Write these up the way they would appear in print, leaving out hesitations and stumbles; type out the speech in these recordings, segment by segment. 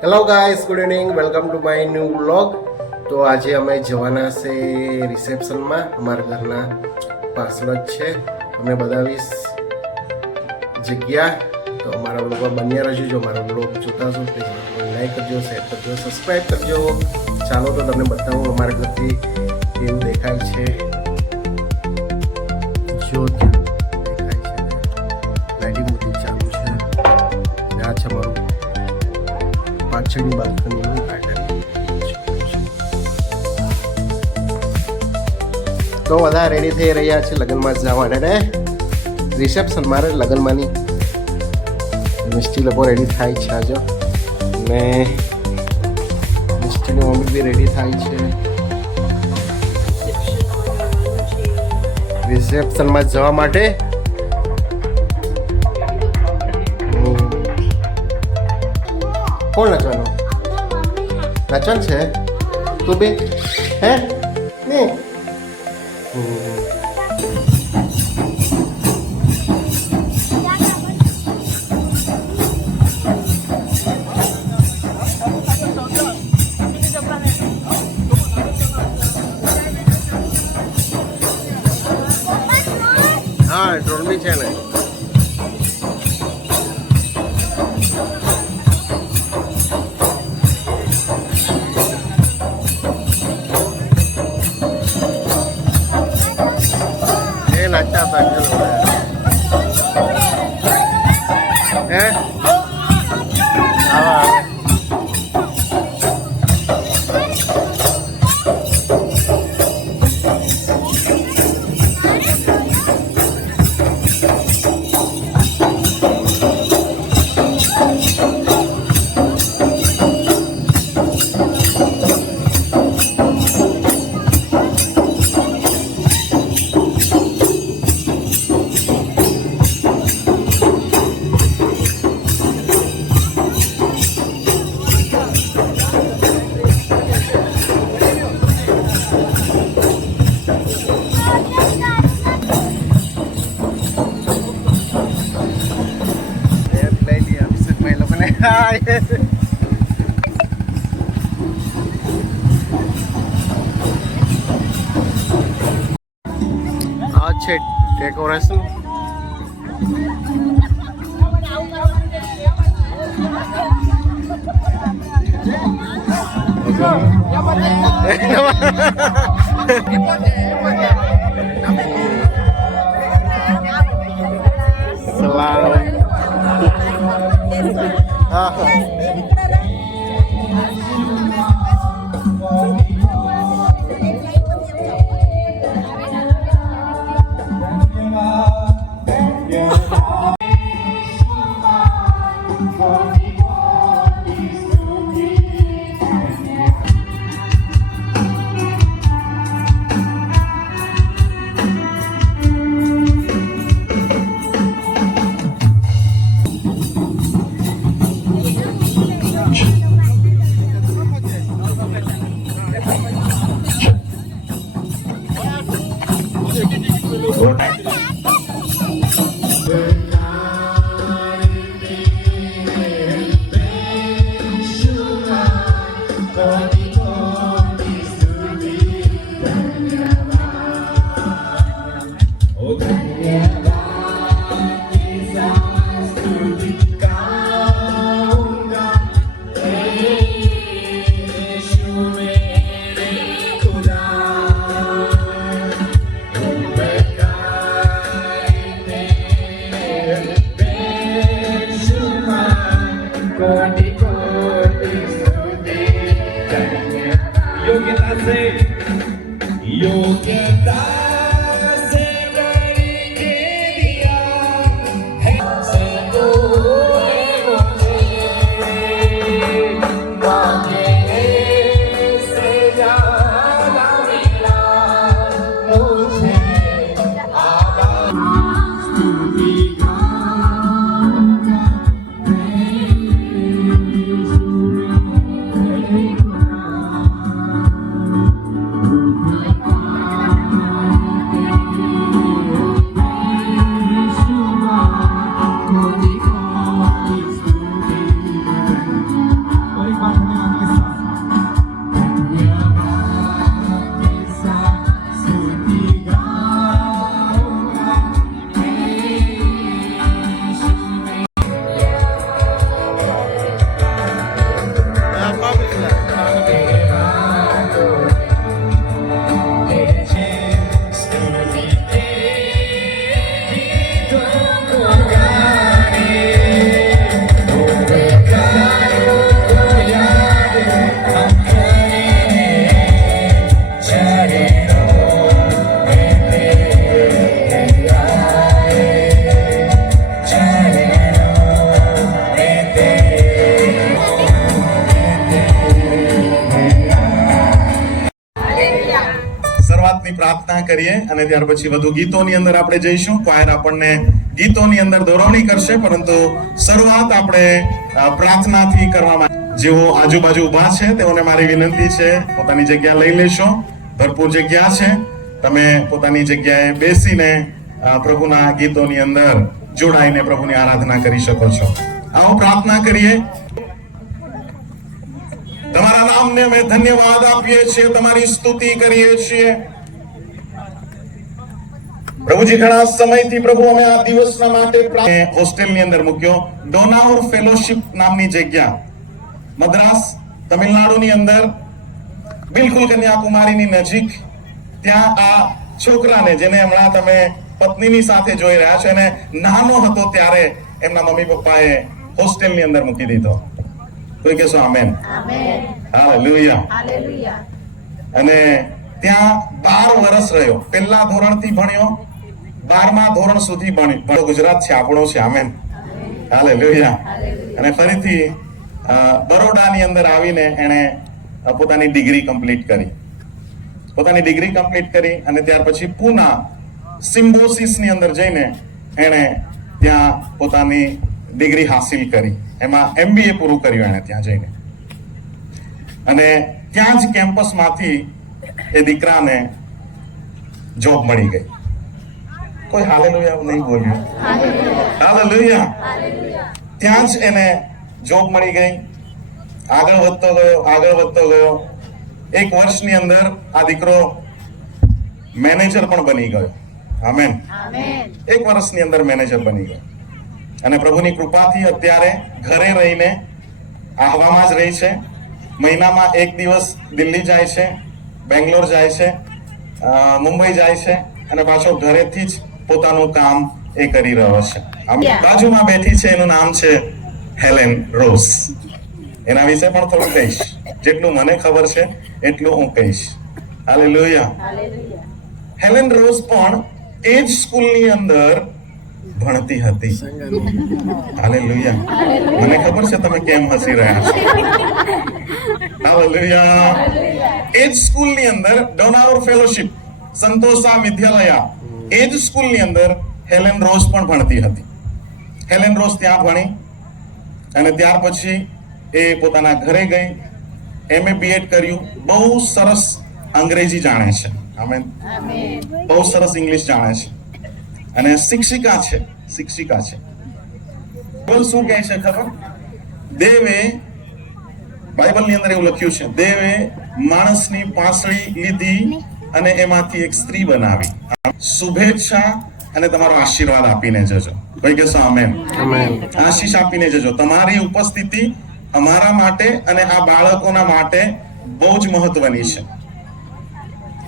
Hello guys, good evening, welcome to my new vlog. તો આજે અમે જવાના છે રિસેપ્શનમાં. અમારા ઘરના પાછળ જ છે. અમે બતાવીશ જગ્યા. તો અમારા વ્લોગ બન્યા રહેજો. જો અમારા વ્લોગ જોતા હશો પ્લીઝ લાઈક કરજો, શેર કરજો, સબસ્ક્રાઈબ કરજો. ચાલો તો તમને બતાવું અમારા ઘરથી કેવું દેખાય છે. જો દેખાય છે, લાઇટિંગ બધું ચાલુ છે. આ છે અમારું પાછળની બાલ્કનીનું ગાર્ડન. તો બધા રેડી થઈ રહ્યા છે લગ્નમાં જવા માટે ને રિસેપ્શન મારે લગ્નમાંની. મિસ્ટી લોકો રેડી થાય છે આજે ને મિસ્ટીની મમ્મી બી રેડી થાય છે રિસેપ્શનમાં જવા માટે. કોણ નાચવાનું? નાચવાનું છે તું બી? હે ને હા, ડ્રોન બી છે ને. નાચતા હતા હે આવા આ છે ડેકોરેશન. પ્રાર્થના કરીએ અને ત્યાર પછી વધુ ગીતોની અંદર આપણે જઈશું. ક્વાયર આપણને ગીતોની અંદર દોરવણી કરશે, પરંતુ શરૂઆત આપણે પ્રાર્થનાથી કરવામાં. જેઓ આજુબાજુ ઉભા છે તેઓને મારી વિનંતી છે, પોતાની જગ્યા લઈ લેશો. ભરપૂર જગ્યા છે, તમે પોતાની જગ્યાએ બેસીને પ્રભુના ગીતોની અંદર જોડાઈને પ્રભુની આરાધના કરી શકો છો. આવો પ્રાર્થના કરીએ. તમારા નામને અમે ધન્યવાદ આપીએ છીએ, તમારી સ્તુતિ કરીએ છીએ. પ્રભુજી, ઘણા સમયથી પ્રભુ અમે આ દિવસના માટે હોસ્ટેલની અંદર મૂક્યો. ડોનાઉર ફેલોશિપ નામની જગ્યા મદ્રાસ તમિલનાડુની અંદર, બિલકુલ કન્યાકુમારીની નજીક. ત્યાં આ છોકરાને, જેને હમણાં તમે પત્નીની સાથે જોઈ રહ્યા છો, એને નાનો હતો ત્યારે એમના મમ્મી પપ્પાએ હોસ્ટેલની અંદર મૂકી દીધો. કોઈ કહેશો આમેન? હાલેલુયા. અને ત્યાં 12 વર્ષ રહ્યો. પહેલા ધોરણથી ભણ્યો, 12મા ધોરણ સુધી ભણ્યો. ગુજરાત છે, આપણો છે. Amen, hallelujah. અને ફરીથી બરોડાની અંદર આવીને એને પોતાની ડિગ્રી કમ્પ્લીટ કરી. અને ત્યાર પછી પૂના સિમ્બોસિસની અંદર જઈને એણે ત્યાં પોતાની ડિગ્રી હાસિલ કરી. એમાં MBA પૂરું કર્યું એણે ત્યાં જઈને. અને ત્યાં જ કેમ્પસમાંથી એ દીકરાને જોબ મળી ગઈ. કોઈ હાલેલુયા નહીં બોલ્યું? હાલેલુયા. ત્યાં જ એને જોબ મળી ગઈ. આગળ વધતો ગયો. 1 વર્ષની અંદર આ દીકરો મેનેજર પણ બની ગયો. આમેન. 1 વર્ષની અંદર મેનેજર બની ગયો. અને પ્રભુની કૃપાથી અત્યારે ઘરે રહીને આહવામાં જ રહી છે. મહિનામાં 1 દિવસ દિલ્હી જાય છે, બેંગ્લોર જાય છે, મુંબઈ જાય છે, અને પાછો ઘરેથી જ પોતાનું કામ એ કરી રહ્યો છે. બાજુમાં બેઠી છે, એનું નામ છે હેલેન રોઝ. એના વિશે પણ થોડું કહીશ. જેટલું મને ખબર છે એટલું હું કહીશ. હાલેલુયા. હેલેન રોઝ પણ એ જ સ્કૂલની અંદર ભણતી હતી. હાલેલુયા. મને ખબર છે તમે કેમ હસી રહ્યા છો. હાલેલુયા. એ જ સ્કૂલની અંદર ડોનાઉર ફેલોશિપ સંતોષા વિદ્યાલયા, એ જ સ્કૂલની અંદર હેલેન રોઝ પણ ભણતી હતી. હેલેન રોઝ ત્યાં ભણી અને ત્યાર પછી એ પોતાના ઘરે ગઈ, MA BEd કર્યું. બહુ સરસ અંગ્રેજી જાણે છે. આમેન. બહુ સરસ ઇંગ્લિશ જાણે છે. અને શિક્ષિકા છે. બોલ શું કહે છે ખબર? દેવે, બાઇબલની અંદર એવું લખ્યું છે, દેવે માણસની પાંસળી લીધી અને એમાંથી એક સ્ત્રી બનાવી. શુભેચ્છા અને તમારો આશીર્વાદ આપીને જજો. કોઈ કહેશો આમેન? આશીષ આપીને જજો. તમારી ઉપસ્થિતિ અમારા માટે અને આ બાળકોના માટે બહુ જ મહત્વની છે.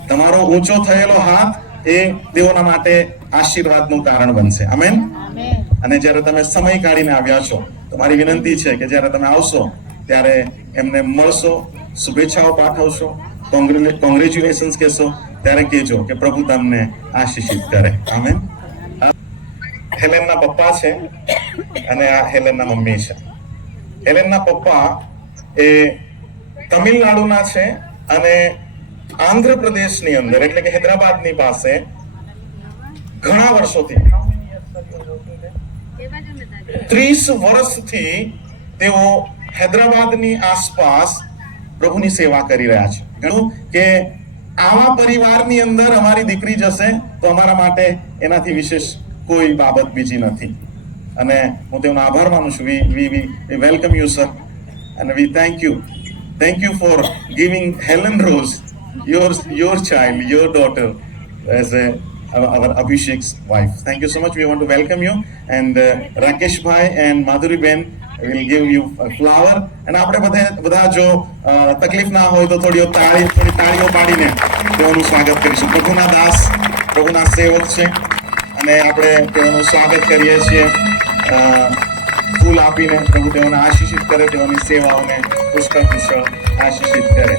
તમારો ઊંચો થયેલો હાથ એ તેઓના માટે આશીર્વાદનું કારણ બનશે. આમેન. અને જ્યારે તમે સમય કાઢીને આવ્યા છો, તમારી વિનંતી છે કે જ્યારે તમે આવશો ત્યારે એમને મળશો, શુભેચ્છાઓ પાઠવશો, કોંગ્રેચ્યુલેશન્સ કહેશો, ત્યારે કહેજો કે પ્રભુ તમને આશીષિત કરે. આમેન. હેલેનના પપ્પા છે અને આ હેલેનના મમ્મી છે. હેલેનના પપ્પા એ તમિલનાડુના છે અને આંધ્રપ્રદેશની અંદર, એટલે કે હૈદરાબાદની પાસે ઘણા વર્ષોથી 30 વર્ષથી તેઓ હૈદરાબાદની આસપાસ પ્રભુની સેવા કરી રહ્યા છે. ઘણું કે આવા પરિવારની અંદર અમારી દીકરી જશે તો અમારા માટે એનાથી વિશેષ કોઈ બાબત બીજી નથી. અને હું તેનો આભાર માનું છું. We welcome you, sir, and we thank you for giving Helen Rose your child, your daughter, as our Abhishek's wife. Thank you so much. We want to welcome you, and Rakesh bhai and Madhuri ben will give you a flower. And આપણે બધા જો તકલીફ ના હોય તો થોડી તાળીઓ પાડીને તેઓનું સ્વાગત કરીશું. પ્રભુના દાસ, પ્રભુના સેવક છે અને આપણે તેઓનું સ્વાગત કરીએ છીએ. ફૂલ આપીને પ્રભુ તેઓને આશીષિત કરે, તેઓની સેવાઓને પુષ્કળ આશીષિત કરે.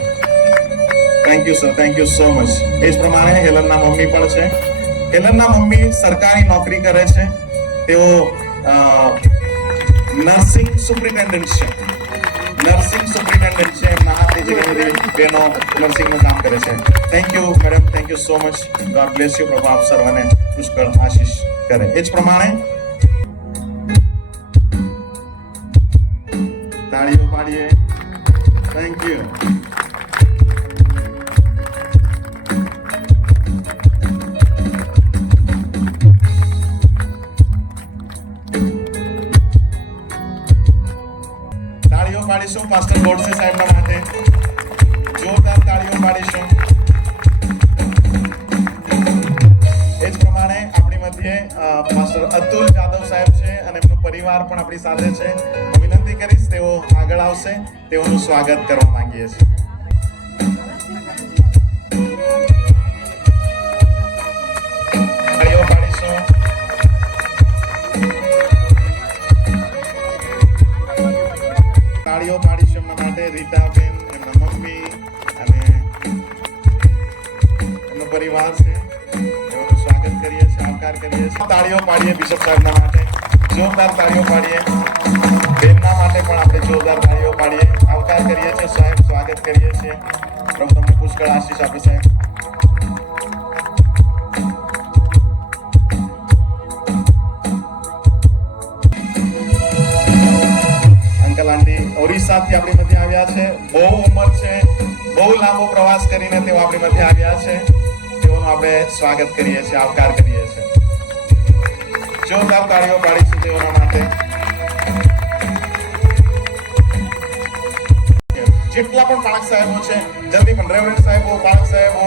Thank you sir, thank you so much. એ જ પ્રમાણે હેલનના મમ્મી પણ છે. હેલનના મમ્મી સરકારી નોકરી કરે છે. તેઓ નર્સિંગ સુપ્રિન્ટેન્ડન્ટ છે. નર્સિંગ સુપ્રિન્ટેન્ડન્ટ છે, એમના હાથે જે ઘણી બધી બહેનો નર્સિંગનું કામ કરે છે. Thank you madam, thank you so much. God bless you. પ્રભુ આપ સર્વને પુષ્કળ આશીષ કરે. એ જ પ્રમાણે તાળીઓ પાડીએ. Thank you. તાળીઓ પાડીશું પાસ્ટર ગોડસે સાહેબના માટે. જોરદાર તાળીઓ પાડીશું. એ જ પ્રમાણે આપણી મધ્યે પાસ્ટર અતુલ જાદવ સાહેબ છે અને એમનો પરિવાર પણ આપણી સાથે છે. હું વિનંતી કરીશ તેઓ આગળ આવશે. તેઓનું સ્વાગત કરવા માંગીએ છીએ. તાળીઓ પાડીશું. તાળીઓ પાડીશું એમના માટે. રીતાબેન, એમના મમ્મી અને એમનો પરિવાર છે. એમનું સ્વાગત કરીએ છીએ, આવકાર કરીએ છીએ. તાળીઓ પાડીએ બિશપ સાહેબના માટે. જોરદાર તાળીઓ પાડીએ. બેનના માટે પણ આપણે જોરદાર તાળીઓ પાડીએ. આવકાર કરીએ છીએ સાહેબ, સ્વાગત કરીએ છીએ. પ્રભુ તમને પુષ્કળ આશીષ આપે સાહેબ. અંકલ આંટી ઓરિસ્સાથી આપણી મધ્ય આવ્યા છે. બહુ ઉંમર છે, બહુ લાંબો પ્રવાસ કરીને તેઓ આપણી મધ્ય આવ્યા છે. તેઓનું આપણે સ્વાગત કરીએ છીએ, આવકાર કરીએ છીએ. જોરદાર તાળીઓ પાડીશું તેઓના માટે. જેટલા પણ પાળક સાહેબો છે જલ્દી પણ રેવરેન્ડ સાહેબો, પાળક સાહેબો,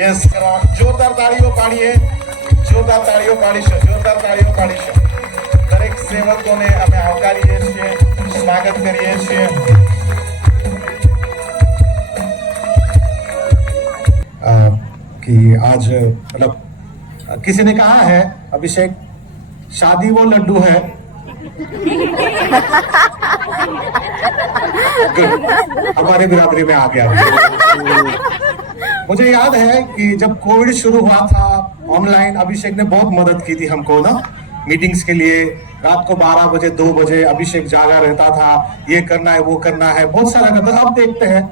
યસ કરવા. જોરદાર તાળીઓ પાડીએ. જોરદાર તાળીઓ પાડીશું. જોરદાર તાળીઓ પાડીશું. દરેક સેવકોને અમે આવકારીએ છીએ, સ્વાગત કરીએ છીએ. कि आज मतलब किसी ने कहा है अभिषेक, शादी वो लड्डू है. हमारे बिरादरी में आ गया. मुझे याद है कि जब कोविड शुरू हुआ था ऑनलाइन, अभिषेक ने बहुत मदद की थी हमको ना, मीटिंग्स के लिए. रात को 12 बजे 2 बजे अभिषेक जागा रहता था. ये करना है, वो करना है, बहुत सारा करता. अब देखते हैं.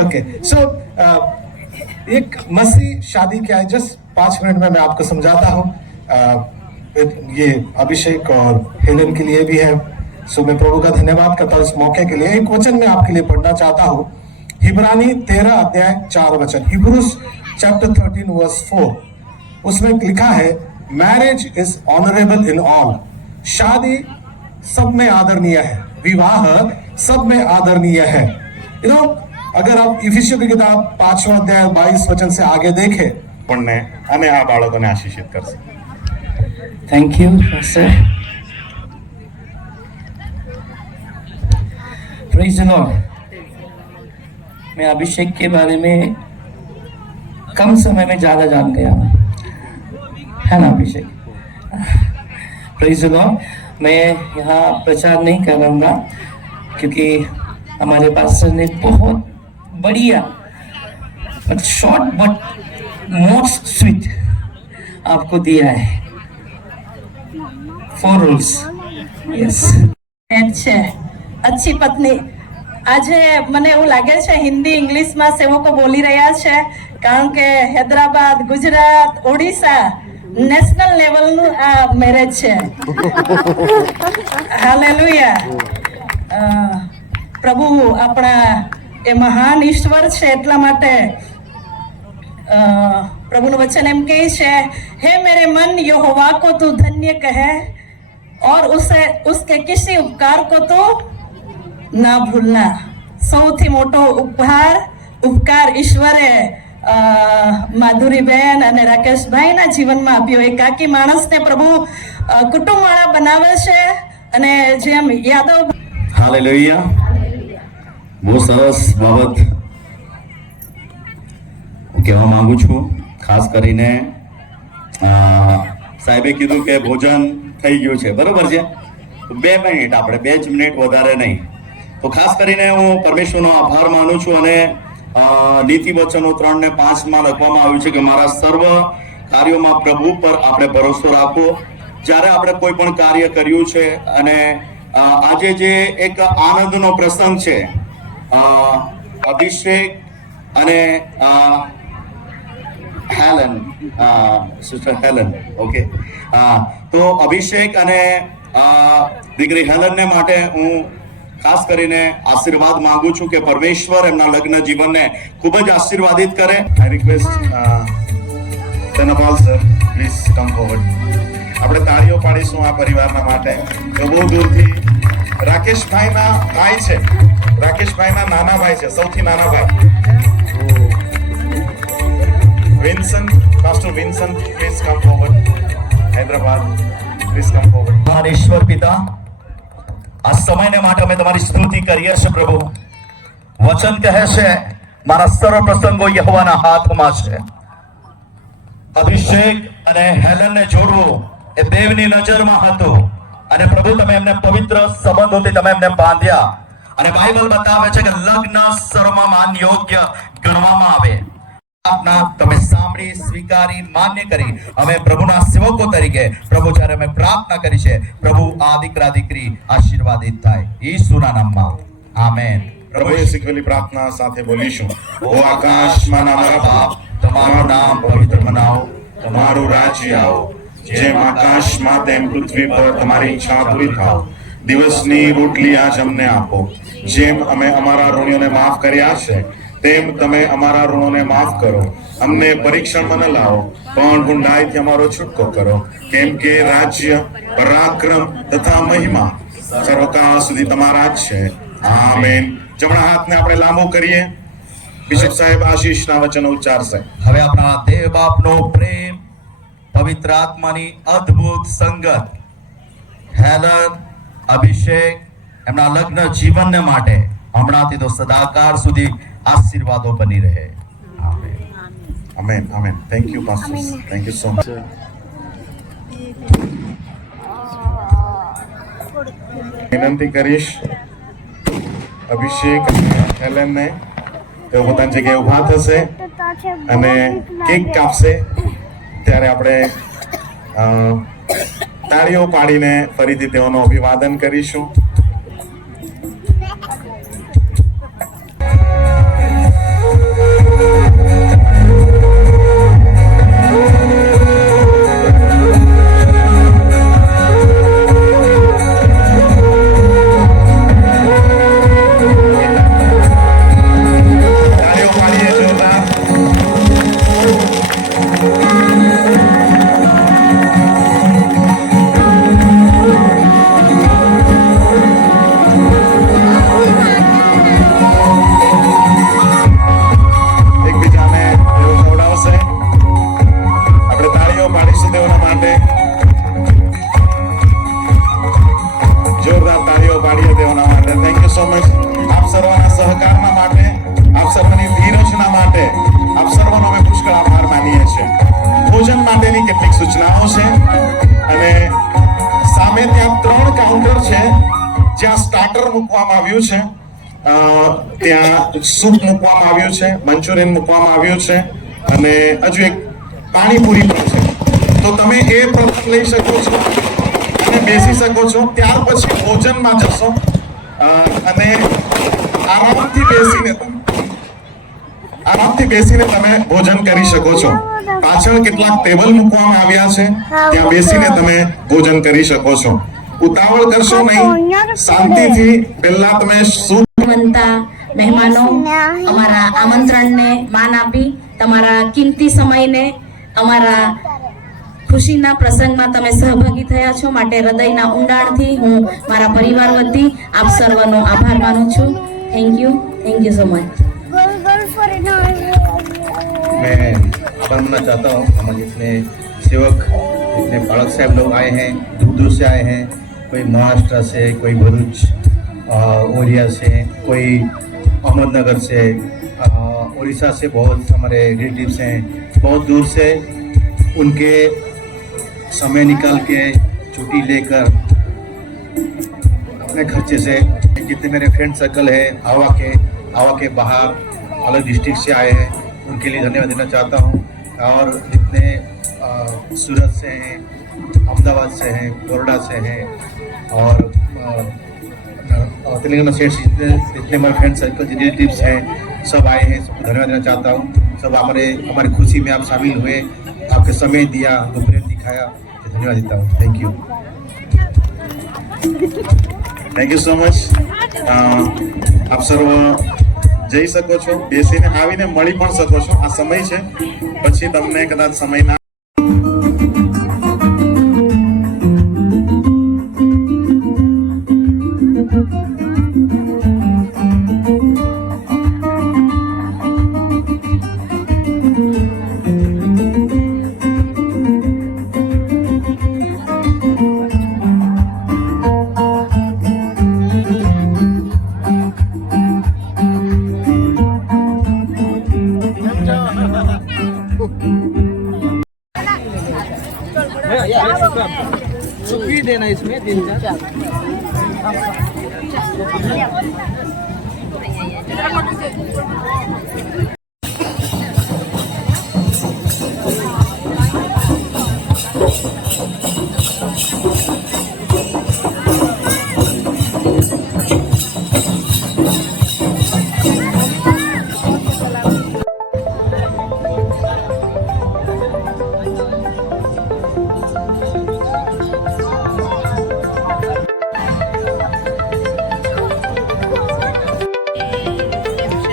ओके, सो एक मसीह शादी क्या है, जस्ट 5 मिनट में मैं आपको समझाता हूँ. ये अभिषेक और हेलन के लिए भी है. सो मैं प्रभु का धन्यवाद करता हूँ इस मौके के लिए. एक वचन मैं आपके लिए पढ़ना चाहता हूँ. इब्रानी 13 अध्याय 4 वचन. इब्रूस चैप्टर 13 वर्स 4. उसमें लिखा है, marriage is honourable in all. शादी सब में आदरणीय है, विवाह सब में आदरणीय है. यू नो, अगर आप इफिसियों की किताब 5वां अध्याय 22 वचन से आगे देखें, આપણને અને આ બાળકોને આશીષિત કરશે. Thank you sir. Praise the Lord. मैं अभिषेक के बारे में कम समय में ज्यादा जान गया हूँ, है ना अभिषेक? Praise the Lord. मैं यहाँ प्रचार नहीं करूँगा क्योंकि हमारे पास्टर ने बहुत बढ़िया but short but most sweet आपको दिया है. 4 રૂલ્સ. યસ. છે अच्छी पत्नी. આજે મને એવું લાગે છે હિન્દી ઇંગ્લિશમાં સેવકો બોલી રહ્યા છે, કારણ કે હૈદરાબાદ, ગુજરાત, ઓડિશા નેશનલ લેવલનું આ મેરેજ છે. હાલેલુયા. પ્રભુ આપણા એ મહાન ઈશ્વર છે, એટલા માટે પ્રભુનું વચન એમ કહે છે, હે મેરે મન यहोवा को तू धन्य कहे और उसके किसी उपकार को तो ना भूलना. સૌથી મોટો ઉપકાર ઈશ્વરે માધુરીબેન અને રાકેશભાઈના જીવનમાં આપ્યો. એ કાકી માણસને પ્રભુ કુટુંબવાળા બનાવે છે. અને જેમ યાદવ. હાલેલુયા. બહુ સરસ બાબત હું કહેવા માંગુ છું. ખાસ કરીને સાહેબે કીધું કે ભોજન થઈ ગયું છે, બરોબર છે. 2 મિનિટ, આપણે 2 જ મિનિટ, વધારે નહીં. તો ખાસ કરીને હું પરમેશ્વરનો આભાર માનું છું. અને નીતિ વચનો 3 ને 5 માં લખવામાં આવ્યું છે કે મારા સર્વ કાર્યોમાં પ્રભુ પર આપણે ભરોસો રાખો જ્યારે આપણે કોઈ પણ કાર્ય કર્યું છે અને આજે જે એક આનંદનો પ્રસંગ છે, અભિષેક અને હેલન, સિસ્ટર હેલન, ઓકે, તો અભિષેક અને દીકરી હેલનને માટે હું ખાસ કરીને આશીર્વાદ માંગુ છું કે પરમેશ્વર એમના લગ્ન જીવનને ખૂબ જ આશીર્વાદિત કરે. I request Dhanapal sir, please come forward. આપણે તાળીઓ પાડીશું આ પરિવારના માટે. તો બહુ દૂરથી રાકેશભાઈના ભાઈ છે, રાકેશભાઈના નાના ભાઈ છે, સૌથી નાના ભાઈ Vincent, pastor Vincent, please come forward. Hyderabad, please come forward. મહાન ઈશ્વર પિતા, આ સમયને માટે અમે તમારી સ્તુતિ કરીએ છીએ પ્રભુ. વચન કહે છે મારા સર્વ પ્રસંગો યહોવાના હાથમાં છે. અભિષેક અને હેલનને જોડવું એ દેવની નજરમાં હતું અને પ્રભુ તમે એમને પવિત્ર સંબંધોથી તમે એમને બાંધ્યા અને બાઇબલ બતાવે છે કે લગ્ન સર્વમાં યોગ્ય ગણવામાં આવે. આપના તમે સાંભળી, સ્વીકારી, માન્ય કરી અમે પ્રભુના સેવકો તરીકે પ્રભુ જ્યારે અમે પ્રાર્થના કરી છે પ્રભુ આ દીકરા દીકરી આશીર્વાદિત થાય ઈસુના નામમાં, આમેન. પ્રભુએ શીખવેલી પ્રાર્થના સાથે બોલીશું. ઓ આકાશમાં અમારા બાપ, તમારું નામ પવિત્ર બનાવો, તમારું રાજ્ય આવો, જેમ આકાશમાં તેમ પૃથ્વી પર તમારી ઈચ્છા પૂરી થાવ. દિવસની રોટલી આજ અમને આપો, જેમ અમે અમારા ઋણીઓને માફ કર્યા છે તેમ તમે અમારા ઋણોને માફ કરો. અમને પરીક્ષણમાં ન લાવો પણ ઊંડાઈથી અમારો છૂટકો કરો, કેમ કે રાજ્ય, પરાક્રમ તથા મહિમા સર્વકાળ સુધી તમારા જ છે. આમેન. જમણા હાથને આપણે લાંબો કરીએ. બિશપ સાહેબ આશીષના વચનો ઉચ્ચારશે. હવે આપણા દેવ બાપનો પ્રેમ, પવિત્ર આત્માની અદ્ભુત સંગત, હેલન, અભિષેક એમના લગ્ન જીવનને માટે હમણાંથી તો સદાકાળ સુધી આશીર્વાદો બની રહે. Amen. Amen. Amen. Thank you pastors, thank you so much. વિનંતી કરીશ અભિષેક અને હેલનને તેઓ પોતાની જગ્યાએ ઊભા થશે અને કેક કાપશે. ત્યારે આપણે તાળીઓ પાડીને ફરીથી તેઓનું અભિવાદન કરીશું. ત્યાં સૂપ મૂકવામાં આવ્યું છે, મંચુરિયન મૂકવામાં આવ્યું છે અને હજુ એક પાણીપુરી પણ છે. તો તમે એ પ્રથમ લઈ શકો છો અને બેસી શકો છો. ત્યાર પછી ભોજનમાં જશો અને આરામથી બેસીને તમે ભોજન કરી શકો છો. પાછળ કેટલાક ટેબલ મૂકવામાં આવ્યા છે, ત્યાં બેસીને તમે ભોજન કરી શકો છો. ઉતાવળ કરશો નહીં, શાંતિથી પહેલા તમે શું બનતા મહેમાનો, અમારા આમંત્રણને માન આપી તમારા કિંમતી સમયને અમારા ખુશીના પ્રસંગમાં તમે સહભાગી થયા છો માટે હૃદયના ઊંડાણથી હું મારા પરિવાર વતી આપ સર્વનો આભાર માનું છું. Thank you so much. मैं आभार मानना चाहता हूँ. हमारे जितने सेवक, जितने बालक साहब लोग आए हैं, दूर दूर से आए हैं, कोई महाराष्ट्र से, कोई भरूच ओरिया से, कोई अहमदनगर से, उड़ीसा से बहुत हमारे रिलेटिव्स हैं. बहुत दूर से उनके समय निकाल के छुट्टी लेकर अपने खर्चे से, जितने मेरे फ्रेंड सर्कल है आवा के बाहर अलग डिस्ट्रिक्ट से आए हैं, उनके लिए धन्यवाद देना चाहता हूँ. और जितने सूरत से हैं, अहमदाबाद से हैं, कोरडा से हैं और तेलंगाना स्टेट से जितने हमारे फ्रेंड सर्कल रिलेटिव्स हैं सब आए हैं। सबको धन्यवाद देना चाहता हूँ। सब हमारी खुशी में आप शामिल हुए, आपके समय दिया, हमको प्रेम दिखाया, तो धन्यवाद देता हूँ। Thank you. Thank you so much. આપ સર્વ જઈ શકો છો, બેસીને આવીને મળી પણ શકો છો. આ સમય છે, પછી તમને કદાચ સમય ના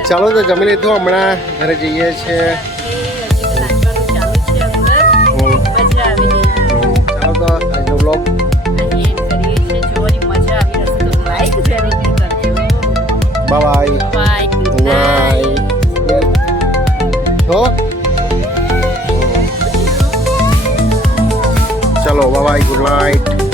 ચાલો તો જમી લીધું, હમણાં ઘરે જઈએ છીએ. ચાલો તો આજનો blog bye bye. Good night. ચલો બાય, ગુડ નાઇટ.